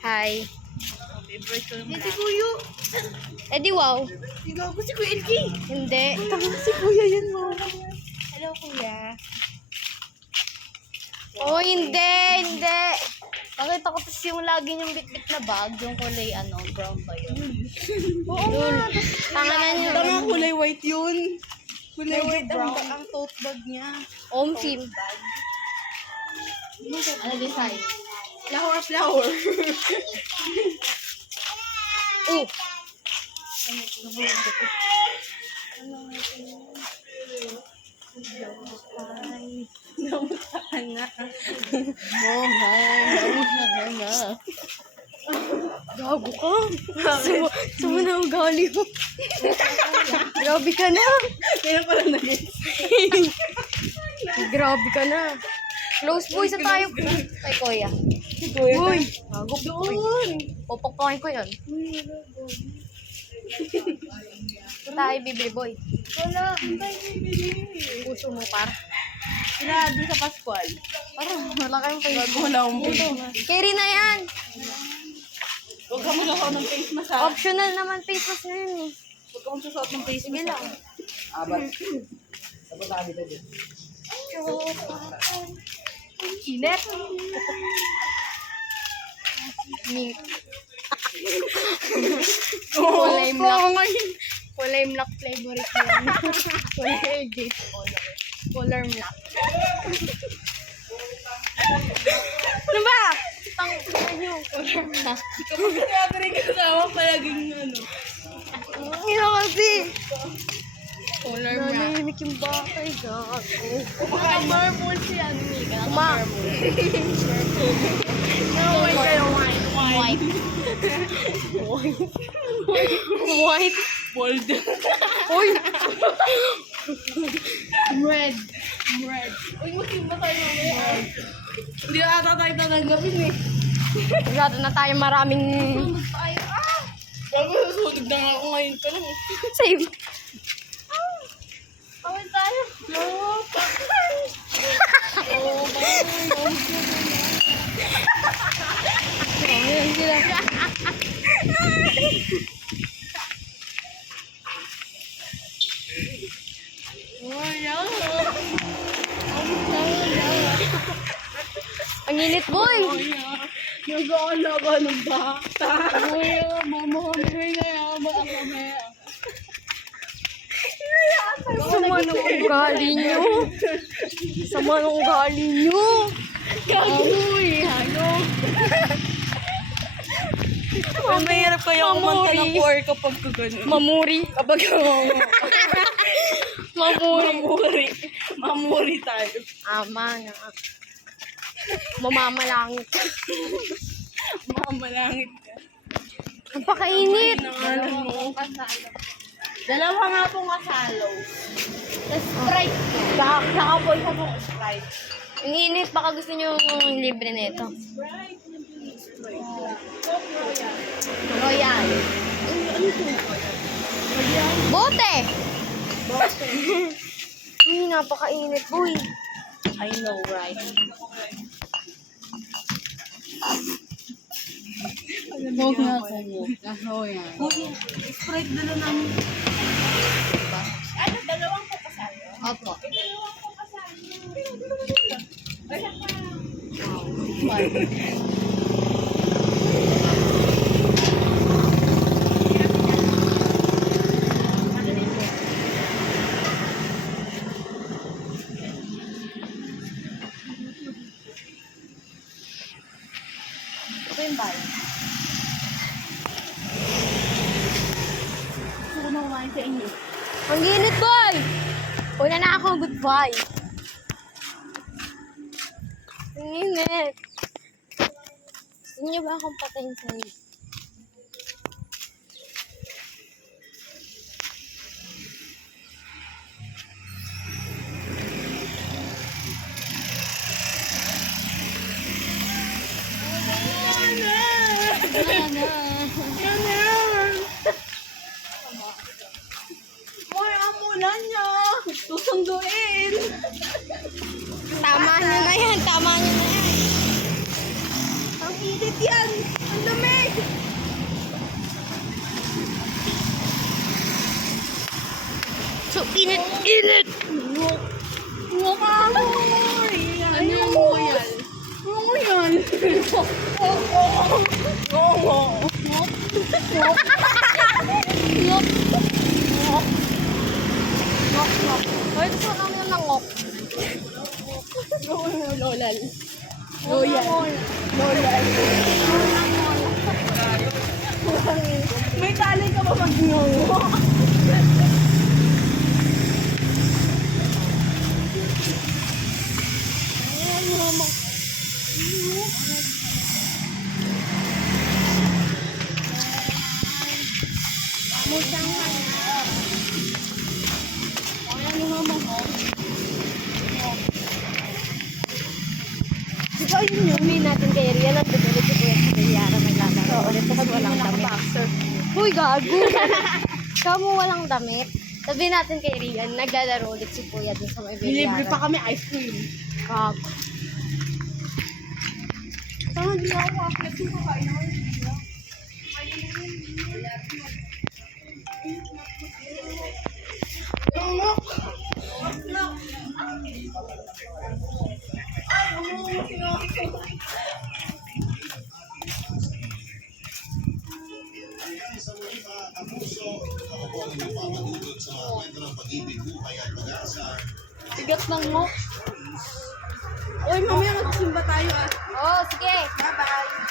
Hi. Favorite ko naman. Si Kuya. Eh di wow. Ikaw ko si Kuya LK. Hindi. Si Kuya yan mo. Hello Kuya. Oh, hindi. Nakita ko tapos yung lagi yung bit-bit na bag, yung kulay brown ba yun? Oo nga. Tanganan nyo. Tama kulay white yun. Kulay Medyo white brown. ang tote bag niya. Omsim. Ano design? Flower. Oh. Namutaan na. Gago ka. Sama na ang gali mo. Grabe ka na. Kaya pala naging. Grabe ka na. Close boy sa tayo. Kay Kuya. Si Kuya. Uy. Gago. Doon. Popokpokin ko yun. Ito tayo bibili boy. Wala. Ang tayo bibili. Puso mo par. Sila doon sa Pascual. Parang wala kayong face. Bago wala akong face mask. Carry na yan. Huwag ka magkakaw ng face mask ha. Optional naman face mask na yun eh. Huwag ka magsusot ng face Sige mask. lang. Abat. Tapos sabi ka dyan. Init. Mink. Kulay black. Kulay black favorite yan. Kulay jade color. Color black. Ano ba? Pang ano? Color black. Kapag kaya rin kasama palaging ano. Ano kasi? Color black. Nanahimik yung bata. Gago. Marble siya. Uma. Naway kayo white. White. White. Bold. Uy. Red. Uy, magsimba tayo mamaya. Hindi na ata tayo tatanggapin eh. Masyado na tayo maraming Tayo. Bago nasunog na nga ako ngayon pa lang. save. Kawin tayo. No. Oh, Ayan sila. Ang init boy. Nag-aalaga ng bata. Kuya, mama kami kaya baka mamaya. Sama ng ugali nyo. Sama ng ugali nyo. Kagoy, ano? Mahirap kaya kumanta ng choir kapag gano'n. Mamuri. Kapag Mamuri. Mamuri tayo. Ama na. Mamamalangit. Mamalangit ka. Ang pakainit. Nangalan mo. Dalawa nga pong kasalo. Sprite. Saka po isa pong Sprite. Ang init. Baka gusto nyo libre nito. Royal. Ano ito? Bote. Uy, napakainit, boy. I know, right? Huwag na ako mo. Ako yan. Sprite dala namin. Ano, dalawang po kasalo? Opo. Dalawang po kasalo. Ito yung bayan. Gusto ko na kumain sa inyo. Ang init, boy. Una na ako, goodbye. Ang init. Gusto niyo ba akong patayin sa inyo? Moy, amulan niya. Susunduin. Tama nyo na yan. Tama nyo na yan. Ang Legit yan! Ang dami! So, init! Mukha mo! Ano yung royal? Ano yan? Pwede po namin ng ngok. Lolal. Loyal. Lolal. May talay ka ba mag-ngongo? Diba yun yung umin natin kay Rian at dugulit si Kuya sa Yara may lalaro. Ulit tapos walang damit. Uy, gago! Kamu walang damit. Sabihin natin kay Rian, naglalaro ulit si Kuya dun sa may Delivery Villara. pa kami ice cream. Gago. Tama, di ako aklat yung kakain ako. Sigat ng ngok. Uy, mamaya magsimba tayo ah. Oh, sige. Bye-bye.